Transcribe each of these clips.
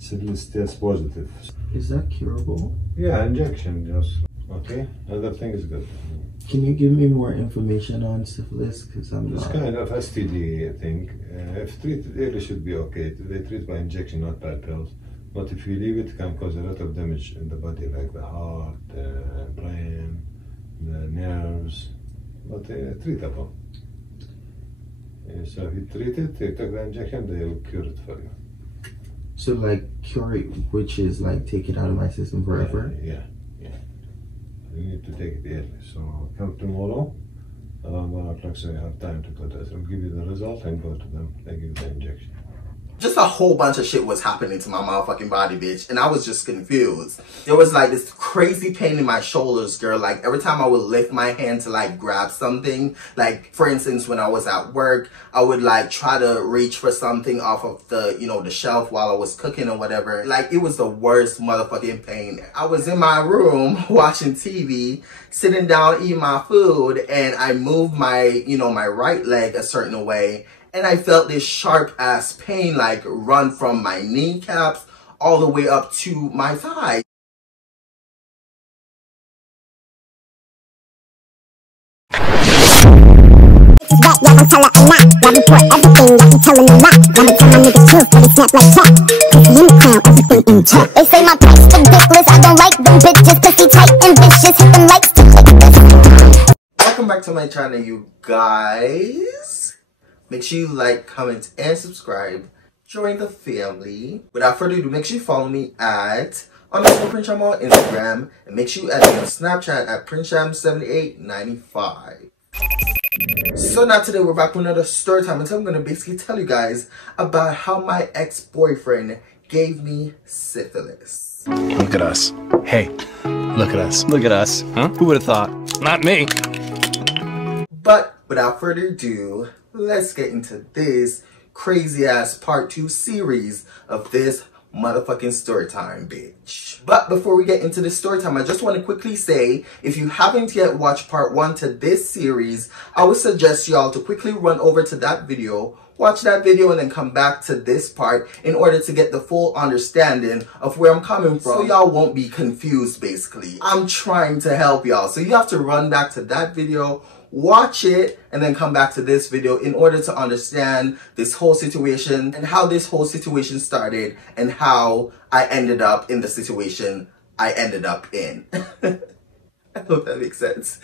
Syphilis test positive. Is that curable? Yeah, injection just. Okay, other thing is good. Can you give me more information on syphilis? Because I'm It's not... kind of STD thing. If treated early, should be okay. They treat by injection, not by pills. But if you leave it, it can cause a lot of damage in the body, like the heart, brain, the nerves. But treatable. So if you treat it, you take the injection, they will cure it for you. So like cure it, which is like take it out of my system forever? Yeah. You need to take it early. So come tomorrow around 1 o'clock, so you have time to go to it. I'll give you the result and go to them. They give you the injection. Just a whole bunch of shit was happening to my motherfucking body, bitch. And I was just confused. There was like this crazy pain in my shoulders, girl. Like every time I would lift my hand to like grab something, like for instance, when I was at work, I would like try to reach for something off of the, you know, the shelf while I was cooking or whatever. Like it was the worst motherfucking pain. I was in my room watching TV, sitting down eating my food, and I moved my, you know, my right leg a certain way. And I felt this sharp ass pain like run from my kneecaps all the way up to my thigh. They say my price ridiculous. I don't like them bitches, pussy tight and vicious. Hit them like stick like this. Welcome back to my channel, you guys. Make sure you like, comment, and subscribe. Join the family. Without further ado, make sure you follow me at _PrinceSham on Instagram. And make sure you add me on Snapchat at PrinceSham7895. So now today we're back with another story time. And so I'm going to basically tell you guys about how my ex-boyfriend gave me syphilis. Look at us. Hey, look at us. Look at us. Huh? Who would have thought? Not me. But without further ado, let's get into this crazy ass part 2 series of this motherfucking story time, bitch. But before we get into the story time, I just want to quickly say, if you haven't yet watched part 1 to this series, I would suggest y'all to quickly run over to that video, watch that video, and then come back to this part in order to get the full understanding of where I'm coming from, so y'all won't be confused. Basically, I'm trying to help y'all, so you have to run back to that video, watch it, and then come back to this video in order to understand this whole situation and how this whole situation started and how I ended up in the situation I ended up in. I hope that makes sense.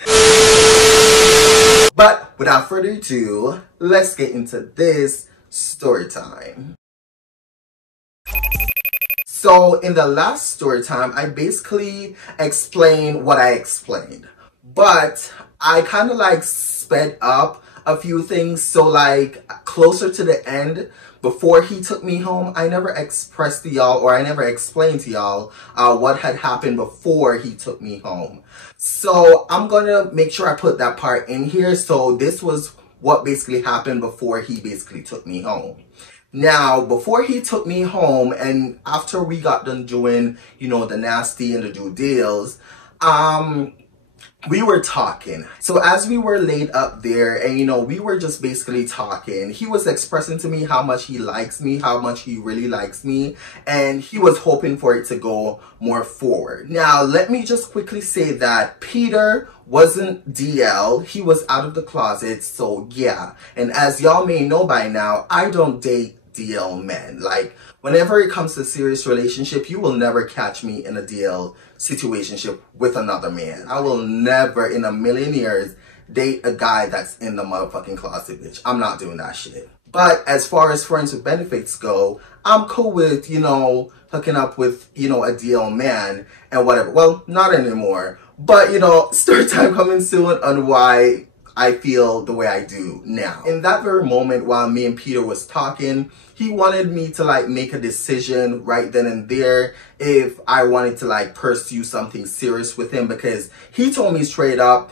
But without further ado, let's get into this story time. So in the last story time, I basically explained what I explained, but I kind of like sped up a few things. So like closer to the end, before he took me home, I never expressed to y'all, or I never explained to y'all what had happened before he took me home. So I'm gonna make sure I put that part in here. So this was what basically happened before he basically took me home. Now, before he took me home and after we got done doing, you know, the nasty and the do deals, we were talking. So as we were laid up there and, you know, we were just basically talking, he was expressing to me how much he likes me, how much he really likes me, and he was hoping for it to go more forward. Now, let me just quickly say that Peter wasn't DL. He was out of the closet, so yeah. And as y'all may know by now, I don't date DL men. Like, whenever it comes to serious relationship, you will never catch me in a DL situationship with another man. I will never in a million years date a guy that's in the motherfucking closet, bitch. I'm not doing that shit. But as far as friends with benefits go, I'm cool with, you know, hooking up with, you know, a DL man and whatever. Well, not anymore. But, you know, story time coming soon on why I feel the way I do now. In that very moment while me and Peter was talking, he wanted me to like make a decision right then and there if I wanted to like pursue something serious with him, because he told me straight up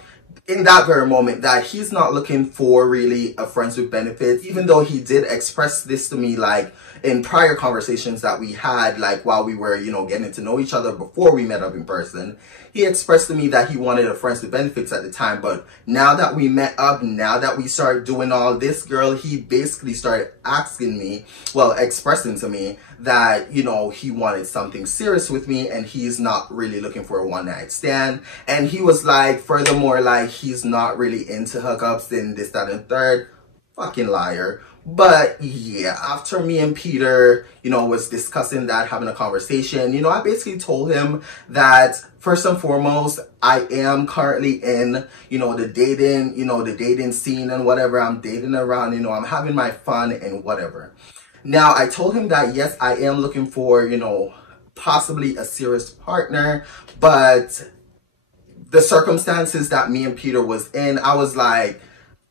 in that very moment that he's not looking for really a friends with benefits, even though he did express this to me like in prior conversations that we had, like while we were, you know, getting to know each other before we met up in person, he expressed to me that he wanted a friends with benefits at the time. But now that we met up, now that we started doing all this, girl, he basically started asking me, well, expressing to me that, you know, he wanted something serious with me and he's not really looking for a one-night stand. And he was like, furthermore, like, he's not really into hookups and this, that, and third. Fucking liar. But yeah, after me and Peter, you know, was discussing that, having a conversation, you know, I basically told him that first and foremost, I am currently in, you know, the dating scene and whatever. I'm dating around, you know, I'm having my fun and whatever. Now, I told him that, yes, I am looking for, you know, possibly a serious partner, but the circumstances that me and Peter was in, I was like,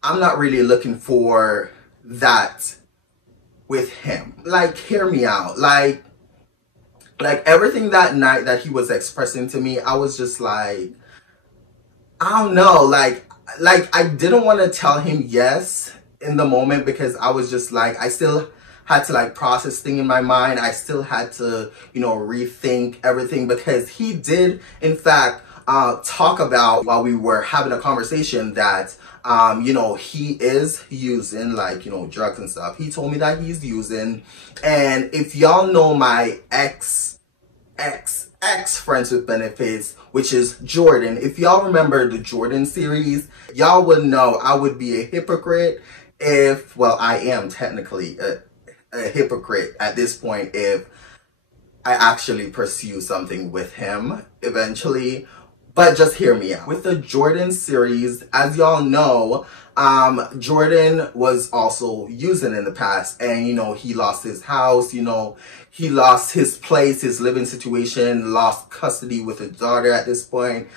I'm not really looking for that with him. Like, hear me out. Like everything that night that he was expressing to me, I was just like, I don't know. Like I didn't want to tell him yes in the moment because I was just like, I still had to like process things in my mind. I still had to, you know, rethink everything because he did, in fact, talk about while we were having a conversation that you know, he is using like, you know, drugs and stuff. He told me that he's using, and if y'all know my ex friends with benefits, which is Jordan, if y'all remember the Jordan series, y'all would know I would be a hypocrite if, well, I am technically a hypocrite at this point if I actually pursue something with him eventually. But just hear me out. With the Jordan series, as y'all know, Jordan was also using in the past, and, you know, he lost his house, you know, he lost his place, his living situation, lost custody with his daughter at this point.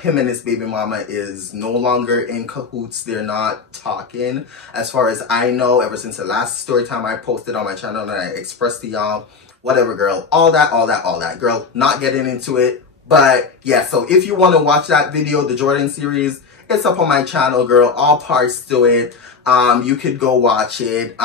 Him and his baby mama is no longer in cahoots. They're not talking. As far as I know, ever since the last story time I posted on my channel and I expressed to y'all, whatever, girl, all that, girl, not getting into it. But yeah, so if you want to watch that video, the Jordan series, it's up on my channel, girl. All parts to it. You could go watch it.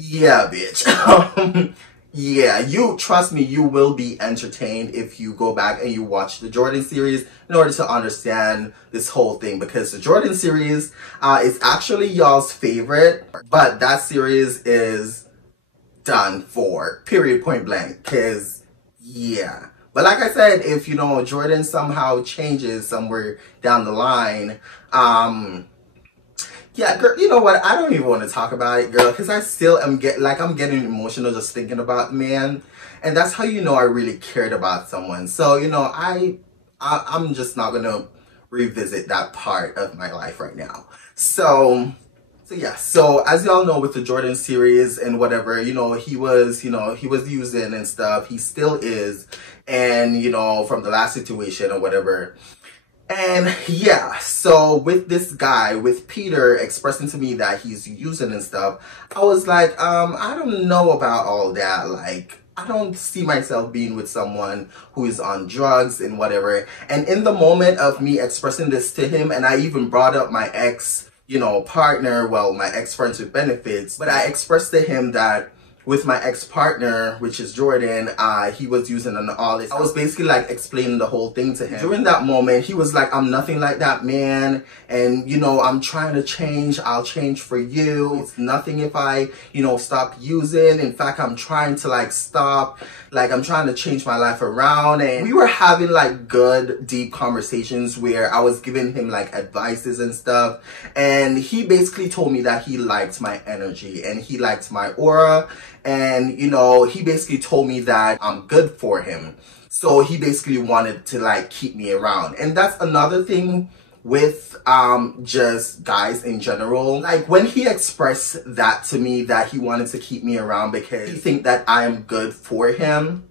Yeah, bitch. Yeah, you trust me, you will be entertained if you go back and you watch the Jordan series in order to understand this whole thing, because the Jordan series is actually y'all's favorite, but that series is done for, period, point blank, because yeah. But like I said, if, you know, Jordan somehow changes somewhere down the line, yeah, girl, you know what? I don't even want to talk about it, girl, because I still am I'm getting emotional just thinking about man, and that's how you know I really cared about someone. So, you know, I'm just not gonna revisit that part of my life right now. So yeah, so as y'all know, with the Jordan series and whatever, you know, he was using and stuff. He still is, and, you know, from the last situation or whatever. And yeah, so with this guy, with Peter expressing to me that he's using and stuff, I was like, I don't know about all that. Like, I don't see myself being with someone who is on drugs and whatever. And in the moment of me expressing this to him, and I even brought up my ex, you know, partner, well, my ex friends with benefits, but I expressed to him that with my ex-partner, which is Jordan, he was using an all this. I was basically like explaining the whole thing to him. During that moment, he was like, I'm nothing like that man. And, you know, I'm trying to change. I'll change for you. It's nothing if I, you know, stop using. In fact, I'm trying to like stop. Like, I'm trying to change my life around. And we were having like good, deep conversations where I was giving him like advices and stuff. And he basically told me that he liked my energy and he liked my aura. And, you know, he basically told me that I'm good for him. So he basically wanted to like keep me around. And that's another thing with just guys in general. Like, when he expressed that to me, that he wanted to keep me around because he think that I am good for him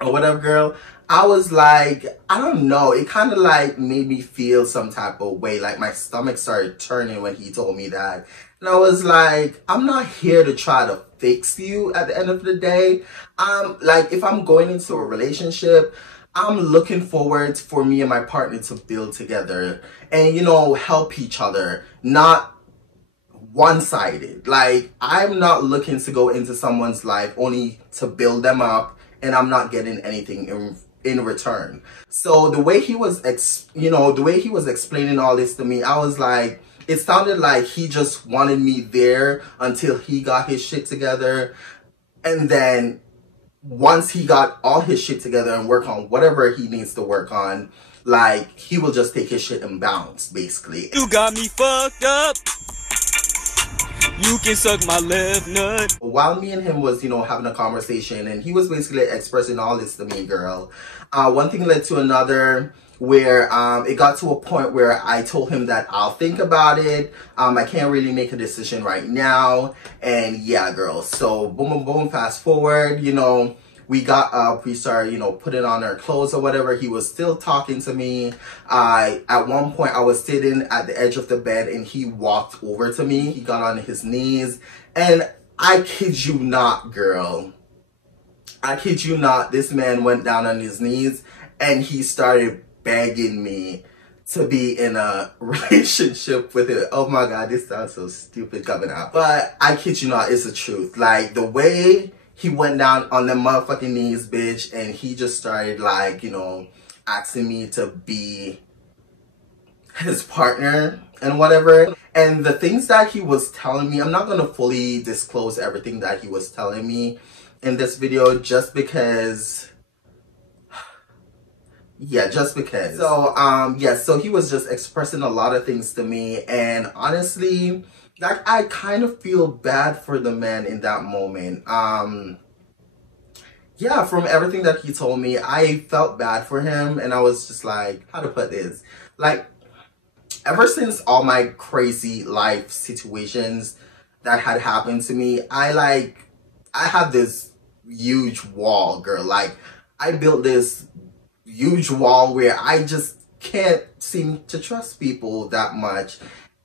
or whatever, girl, I was like, I don't know. It kind of like made me feel some type of way. Like, my stomach started turning when he told me that. And I was like, I'm not here to try to fix you at the end of the day. Like, if I'm going into a relationship, I'm looking forward for me and my partner to build together and, you know, help each other, not one-sided. Like, I'm not looking to go into someone's life only to build them up, and I'm not getting anything in return. So the way he was explaining all this to me, I was like, it sounded like he just wanted me there until he got his shit together, and then once he got all his shit together and work on whatever he needs to work on, like, he will just take his shit and bounce, basically. You got me fucked up. You can suck my left nut. While me and him was, having a conversation, and he was basically expressing all this to me, girl, one thing led to another, where it got to a point where I told him that I'll think about it. I can't really make a decision right now. And yeah, girl. So boom, boom, boom, fast forward, we got up, we started, putting on our clothes or whatever. He was still talking to me. At one point, I was sitting at the edge of the bed, and he walked over to me. He got on his knees, and I kid you not, girl. I kid you not, this man went down on his knees, and he started begging me to be in a relationship with him. Oh my God, this sounds so stupid coming out. But I kid you not, it's the truth. Like, the way he went down on them motherfucking knees, bitch, and he just started, like, asking me to be his partner and whatever. And the things that he was telling me, I'm not going to fully disclose everything that he was telling me in this video, just because, yeah, just because. So, yeah, so he was just expressing a lot of things to me, and honestly, like, I kind of feel bad for the man in that moment. Yeah, from everything that he told me, I felt bad for him, and I was just like, how to put this? Like, ever since all my crazy life situations that had happened to me, I have this huge wall, girl. Like, I built this huge wall where I just can't seem to trust people that much.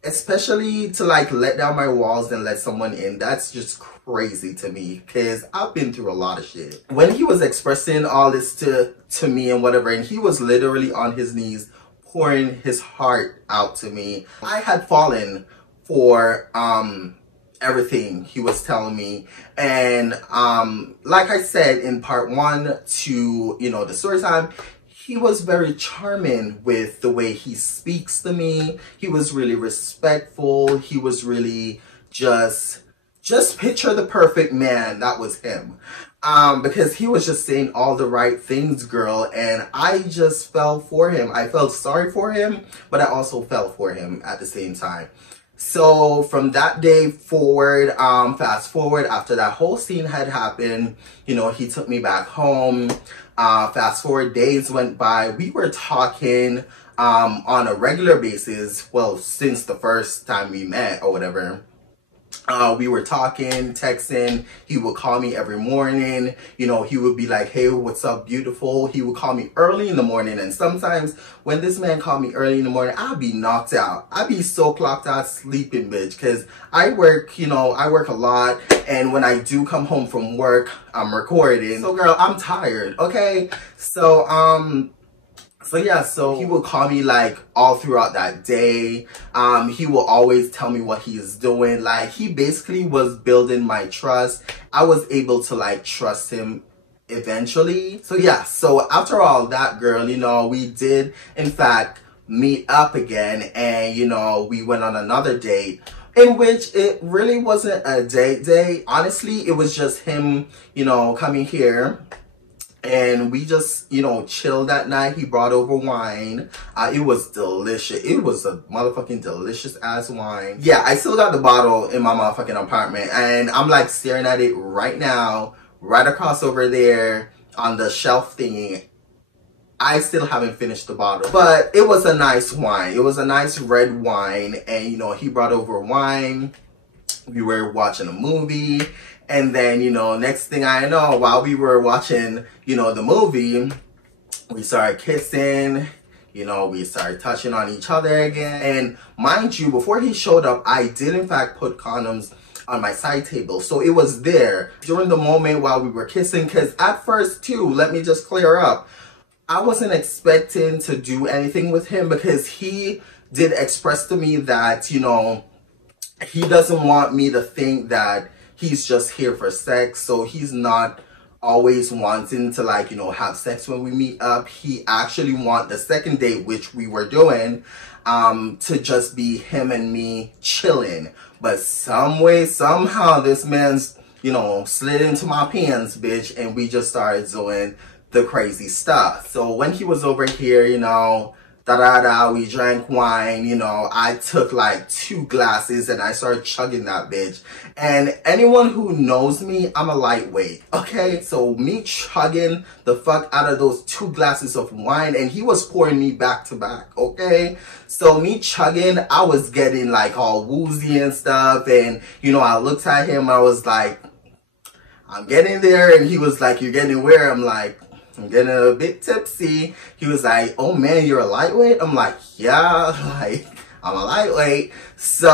Especially to, like, let down my walls and let someone in. That's just crazy to me, because I've been through a lot of shit. When he was expressing all this to me and whatever, and he was literally on his knees pouring his heart out to me, I had fallen for everything he was telling me. And like I said in part 1 to, the story time, he was very charming with the way he speaks to me. He was really respectful. He was really just picture the perfect man. That was him. Because he was just saying all the right things, girl. And I just fell for him. I felt sorry for him, but I also fell for him at the same time. So from that day forward, fast forward, after that whole scene had happened, he took me back home. Fast forward, days went by. We were talking on a regular basis. Well, since the first time we met or whatever. We were talking, texting. He would call me every morning. He would be like, hey, what's up, beautiful? He would call me early in the morning. And sometimes when this man called me early in the morning, I'd be knocked out. I'd be so clocked out sleeping, bitch. Because I work, I work a lot. And when I do come home from work, I'm recording. So, girl, I'm tired, okay? So, yeah, so he would call me, like, all throughout that day. He will always tell me what he is doing. Like, he basically was building my trust. I was able to, like, trust him eventually. So yeah, so after all that, girl, we did, in fact, meet up again. And, we went on another date, in which it really wasn't a date. Honestly, it was just him, coming here. And we just, chilled that night. He brought over wine. It was delicious. It was a motherfucking delicious ass wine. Yeah, I still got the bottle in my motherfucking apartment. And I'm like staring at it right now, right across over there on the shelf thingy. I still haven't finished the bottle. But it was a nice wine. It was a nice red wine. And, he brought over wine. We were watching a movie. And then, next thing I know, while we were watching, the movie, we started kissing, we started touching on each other again. And mind you, before he showed up, I did in fact put condoms on my side table. So it was there during the moment while we were kissing. Because at first, too, let me just clear up, I wasn't expecting to do anything with him, because he did express to me that, he doesn't want me to think that he's just here for sex. So he's not always wanting to like, you know, have sex when we meet up. He actually want the second date, which we were doing, to just be him and me chilling. But some way, somehow this man's, you know, slid into my pants, bitch, and we just started doing the crazy stuff. So when he was over here, you know, we drank wine, you know, I took like 2 glasses and I started chugging that bitch. And anyone who knows me, I'm a lightweight, okay? So me chugging the fuck out of those 2 glasses of wine, and he was pouring me back to back, okay? So me chugging, I was getting like all woozy and stuff, and you know, I looked at him, I was like, I'm getting there, and he was like, you're getting where? I'm like, I'm getting a bit tipsy. He was like, oh man, you're a lightweight? I'm like, yeah, like, I'm a lightweight. So,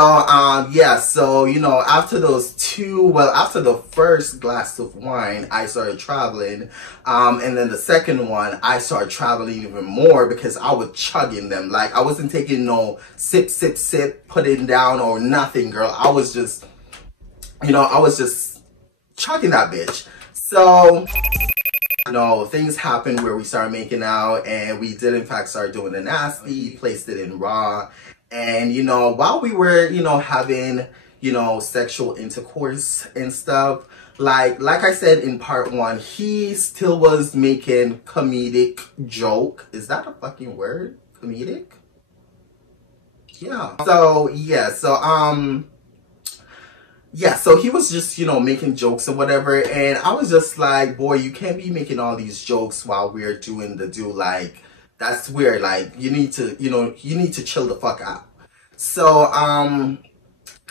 yeah, so, you know, after those 2, well, after the first glass of wine, I started traveling. And then the second one, I started traveling even more because I was chugging them. Like, I wasn't taking no sip, sip, sip, putting down or nothing, girl. I was just, you know, I was just chugging that bitch. So, you know, things happened where we started making out, and we did in fact start doing the nasty, placed it in raw. And, you know, while we were, you know, having, you know, sexual intercourse and stuff, like I said in part 1, he still was making comedic joke. Is that a fucking word? Comedic? Yeah. So, yeah. So, yeah, so he was just, you know, making jokes or whatever, and I was just like, boy, you can't be making all these jokes while we're doing the do, like, that's weird, like, you need to, you know, you need to chill the fuck out. So,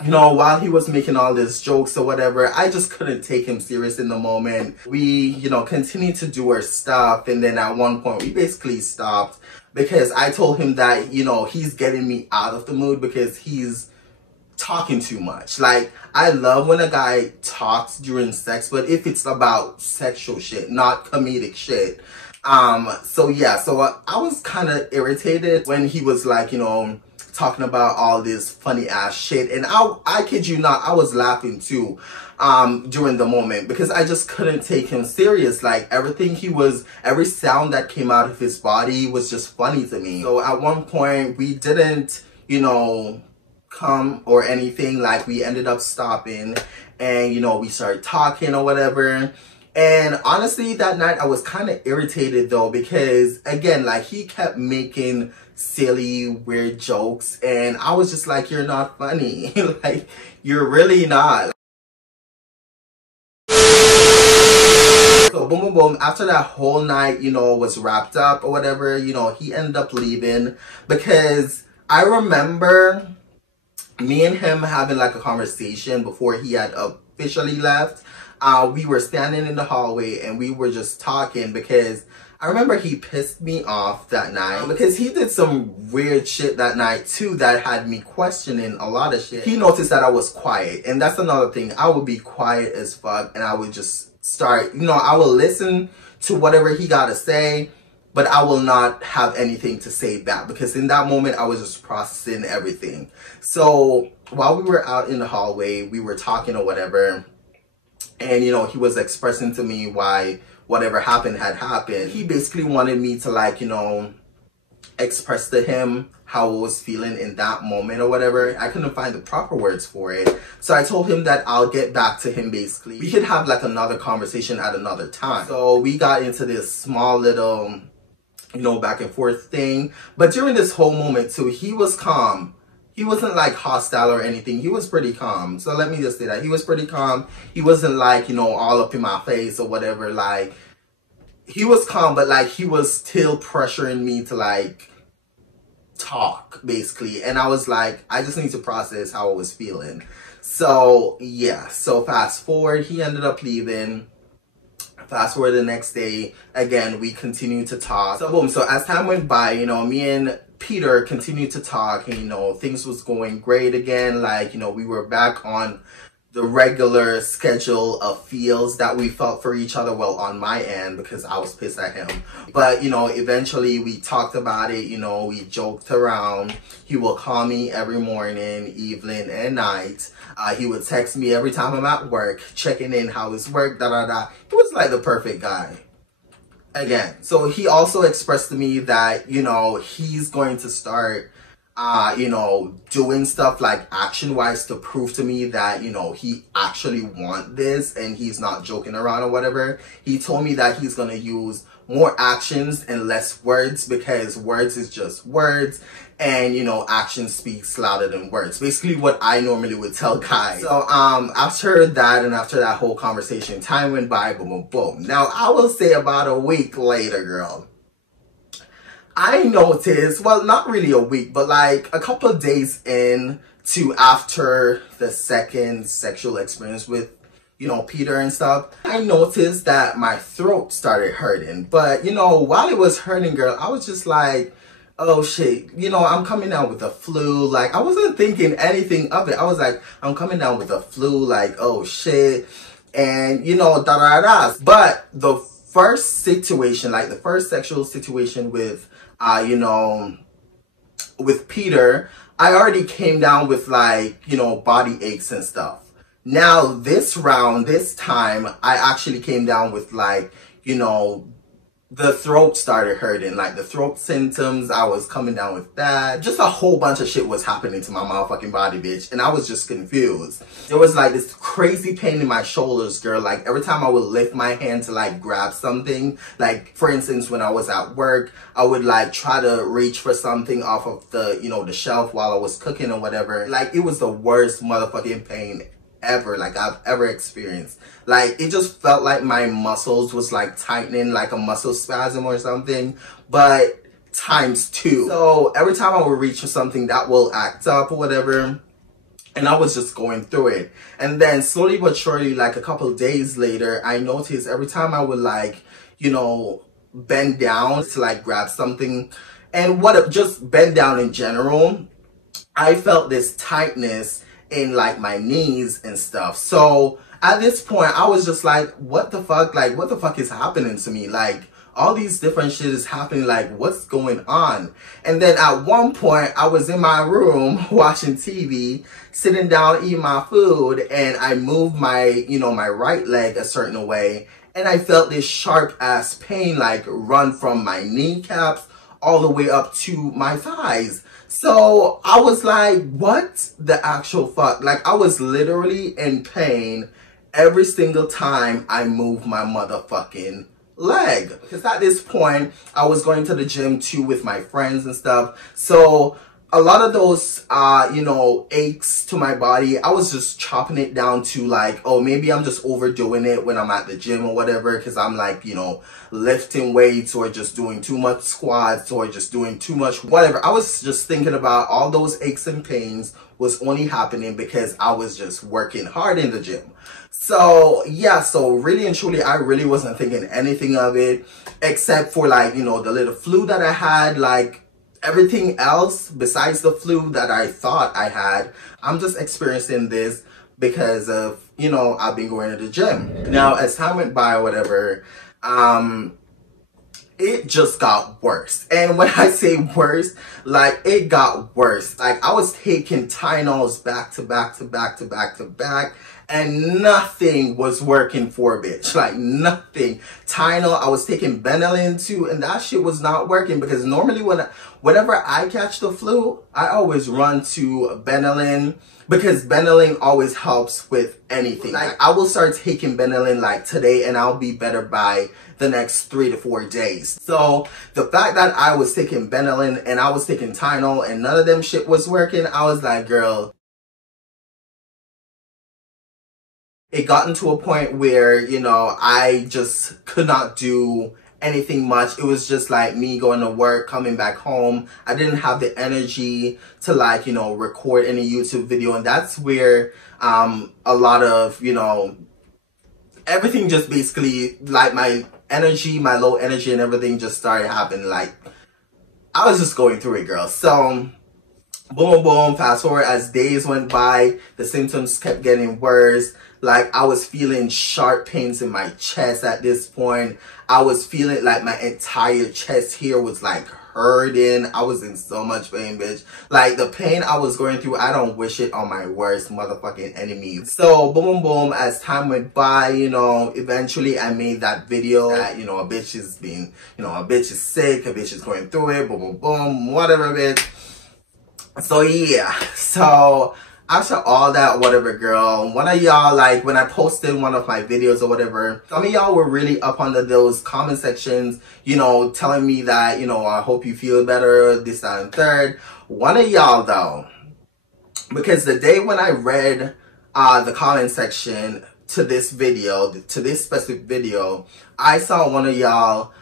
you know, while he was making all these jokes or whatever, I just couldn't take him serious in the moment. We, you know, continued to do our stuff, and then at one point, we basically stopped, because I told him that, you know, he's getting me out of the mood because he's talking too much. Like, I love when a guy talks during sex, but if it's about sexual shit, not comedic shit. So yeah, so I was kind of irritated when he was like, you know, talking about all this funny ass shit, and I kid you not, I was laughing too during the moment, because I just couldn't take him serious. Like, every sound that came out of his body was just funny to me. So at one point, we didn't, you know, come or anything. Like, we ended up stopping, and you know, we started talking or whatever. And honestly, that night I was kind of irritated though, because again, like, he kept making silly, weird jokes, and I was just like, you're not funny. Like, you're really not. So boom, boom, boom. After that whole night, you know, was wrapped up or whatever, you know, he ended up leaving, because I remember me and him having like a conversation before he had officially left. We were standing in the hallway and we were just talking, because I remember he pissed me off that night because he did some weird shit that night too that had me questioning a lot of shit. He noticed that I was quiet, and that's another thing. I would be quiet as fuck, and I would just start, you know, I will listen to whatever he got to say, but I will not have anything to say back, because in that moment I was just processing everything. So while we were out in the hallway, we were talking or whatever, and you know, he was expressing to me why whatever happened had happened. He basically wanted me to, like, you know, express to him how I was feeling in that moment or whatever. I couldn't find the proper words for it. So I told him that I'll get back to him basically. We could have like another conversation at another time. So we got into this small little, you know, back and forth thing. But during this whole moment too, he was calm. He wasn't like hostile or anything. He was pretty calm. So let me just say that. He was pretty calm. He wasn't like, you know, all up in my face or whatever. Like, he was calm, but like, he was still pressuring me to like talk basically. And I was like, I just need to process how I was feeling. So yeah, so fast forward, he ended up leaving. Fast forward the next day, again, we continued to talk. So boom, so as time went by, you know, me and Peter continued to talk, and you know, things was going great again. Like, you know, we were back on the regular schedule of feels that we felt for each other. Well, on my end, because I was pissed at him. But, you know, eventually we talked about it, you know, we joked around. He will call me every morning, evening, and night. He would text me every time I'm at work, checking in how his work, da-da-da. He was like the perfect guy. Again, so he also expressed to me that, you know, he's going to start you know, doing stuff like action-wise to prove to me that, you know, he actually want this and he's not joking around or whatever. He told me that he's gonna use more actions and less words, because words is just words and, you know, action speaks louder than words. Basically what I normally would tell guys. So after that and after that whole conversation, time went by, boom, boom, boom. Now I will say about a week later, girl, I noticed, well, not really a week, but like a couple of days in to after the second sexual experience with, you know, Peter and stuff, I noticed that my throat started hurting. But, you know, while it was hurting, girl, I was just like, oh shit, you know, I'm coming down with the flu. Like, I wasn't thinking anything of it. I was like, I'm coming down with the flu, like, oh shit. And, you know, da-da-da. But the first situation, like the first sexual situation with, you know, with Peter, I already came down with like, you know, body aches and stuff. Now this round, this time, I actually came down with like, you know, the throat started hurting, like the throat symptoms. I was coming down with that. Just a whole bunch of shit was happening to my motherfucking body, bitch. And I was just confused. There was like this crazy pain in my shoulders, girl. Like every time I would lift my hand to like grab something, like for instance, when I was at work, I would like try to reach for something off of the, you know, the shelf while I was cooking or whatever. Like it was the worst motherfucking pain ever, like I've ever experienced. Like it just felt like my muscles was like tightening, like a muscle spasm or something, but times 2. So every time I would reach for something, that will act up or whatever, and I was just going through it. And then slowly but surely, like a couple days later, I noticed every time I would like, you know, bend down to like grab something, and just bend down in general, I felt this tightness in like my knees and stuff. So at this point I was just like, what the fuck, like what the fuck is happening to me? Like all these different shit is happening, like what's going on? And then at one point I was in my room watching TV, sitting down eating my food, and I moved my, you know, my right leg a certain way, and I felt this sharp ass pain like run from my kneecaps all the way up to my thighs. So I was like, what the actual fuck? Like I was literally in pain every single time I moved my motherfucking leg. Because at this point, I was going to the gym too with my friends and stuff. So a lot of those, you know, aches to my body, I was just chopping it down to like, oh, maybe I'm just overdoing it when I'm at the gym or whatever, because I'm like, you know, lifting weights or just doing too much squats or just doing too much whatever. I was just thinking about all those aches and pains was only happening because I was just working hard in the gym. So yeah, so really and truly, I really wasn't thinking anything of it except for like, you know, the little flu that I had. Like everything else besides the flu that I thought I had, I'm just experiencing this because of, you know, I've been going to the gym. Now, as time went by or whatever, it just got worse. And when I say worse, like it got worse. Like I was taking Tylenols back to back to back to back to back, and nothing was working for a bitch. Like nothing. Tylenol, I was taking Benadryl too, and that shit was not working, because normally whenever I catch the flu, I always run to Benadryl, because Benadryl always helps with anything. Like I will start taking Benadryl like today, and I'll be better by the next 3 to 4 days. So the fact that I was taking Benadryl and I was taking Tylenol and none of them shit was working, I was like, girl, it got into a point where, you know, I just could not do anything much. It was just like me going to work, coming back home. I didn't have the energy to like, you know, record any YouTube video. And that's where a lot of, you know, everything just basically, like my energy, my low energy and everything just started happening. Like I was just going through it, girl. So Boom, boom, fast forward as days went by, the symptoms kept getting worse. Like, I was feeling sharp pains in my chest at this point. I was feeling like my entire chest here was like hurting. I was in so much pain, bitch. Like, the pain I was going through, I don't wish it on my worst motherfucking enemy. So, boom, boom, as time went by, you know, eventually I made that video that, you know, a bitch is being, you know, a bitch is sick, a bitch is going through it, boom, boom, boom, whatever, bitch. So yeah, so after all that, whatever, girl, one of y'all, like, when I posted one of my videos or whatever, some of y'all were really up under those comment sections, you know, telling me that, you know, I hope you feel better, this, that, and third. One of y'all, though, because the day when I read the comment section to this video, to this specific video, I saw one of y'all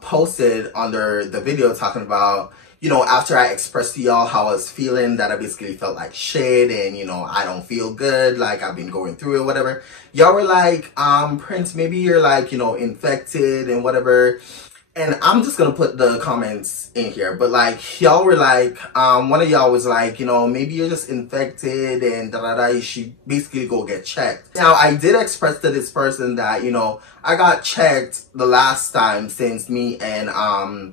posted under the video talking about, you know, after I expressed to y'all how I was feeling, that I basically felt like shit and, you know, I don't feel good, like I've been going through it, whatever. Y'all were like, Prince, maybe you're like, you know, infected and whatever. And I'm just gonna put the comments in here, but like, y'all were like, one of y'all was like, you know, maybe you're just infected and da-da-da, you should basically go get checked. Now, I did express to this person that, you know, I got checked the last time since me and, oh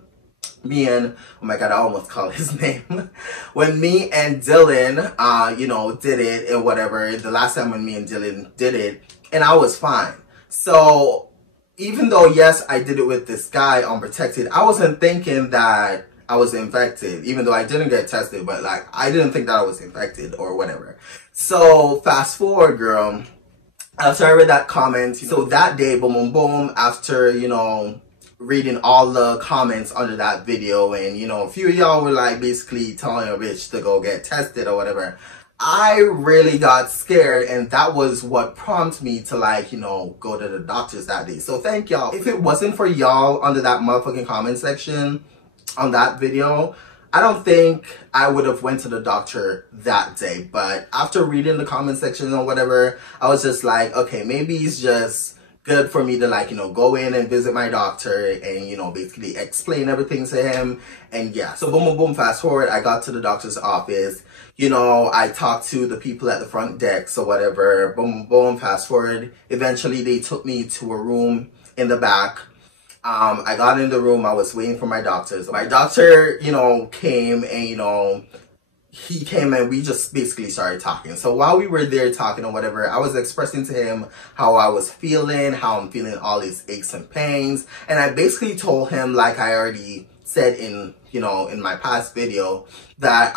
my god, I almost called his name. When me and Dylan, you know, did it and whatever, the last time when me and Dylan did it, and I was fine. So, even though, yes, I did it with this guy unprotected, I wasn't thinking that I was infected, even though I didn't get tested, but like, I didn't think that I was infected or whatever. So, fast forward, girl, after I read that comment, so that day, boom, boom, boom, after, you know, reading all the comments under that video, and, you know, a few of y'all were like basically telling a bitch to go get tested or whatever, I really got scared, and that was what prompted me to, like, you know, go to the doctors that day. So thank y'all. If it wasn't for y'all under that motherfucking comment section on that video, I don't think I would have went to the doctor that day. But after reading the comment section or whatever, I was just like, okay, maybe it's just good for me to, like, you know, go in and visit my doctor and, you know, basically explain everything to him. And yeah, so boom, boom, boom, fast forward, I got to the doctor's office. You know, I talked to the people at the front desk or whatever, boom, boom, boom, fast forward. Eventually, they took me to a room in the back. I got in the room, I was waiting for my doctor. So my doctor, you know, came and, you know, he came and we just basically started talking. So while we were there talking or whatever, I was expressing to him how I was feeling, how I'm feeling all these aches and pains. And I basically told him, like I already said in, you know, in my past video, that,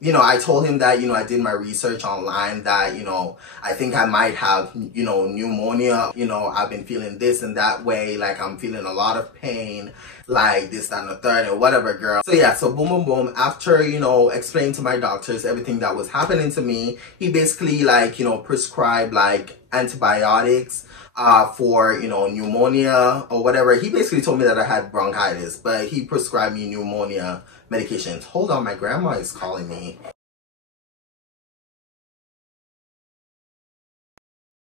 you know, I told him that, you know, I did my research online, that, you know, I think I might have, you know, pneumonia. You know, I've been feeling this and that way, like I'm feeling a lot of pain, like this, that, and the third, and whatever, girl. So yeah, so boom, boom, boom. After, you know, explaining to my doctors everything that was happening to me, he basically, like, you know, prescribed like antibiotics for, you know, pneumonia or whatever. He basically told me that I had bronchitis, but he prescribed me pneumonia medications. Hold on, my grandma is calling me.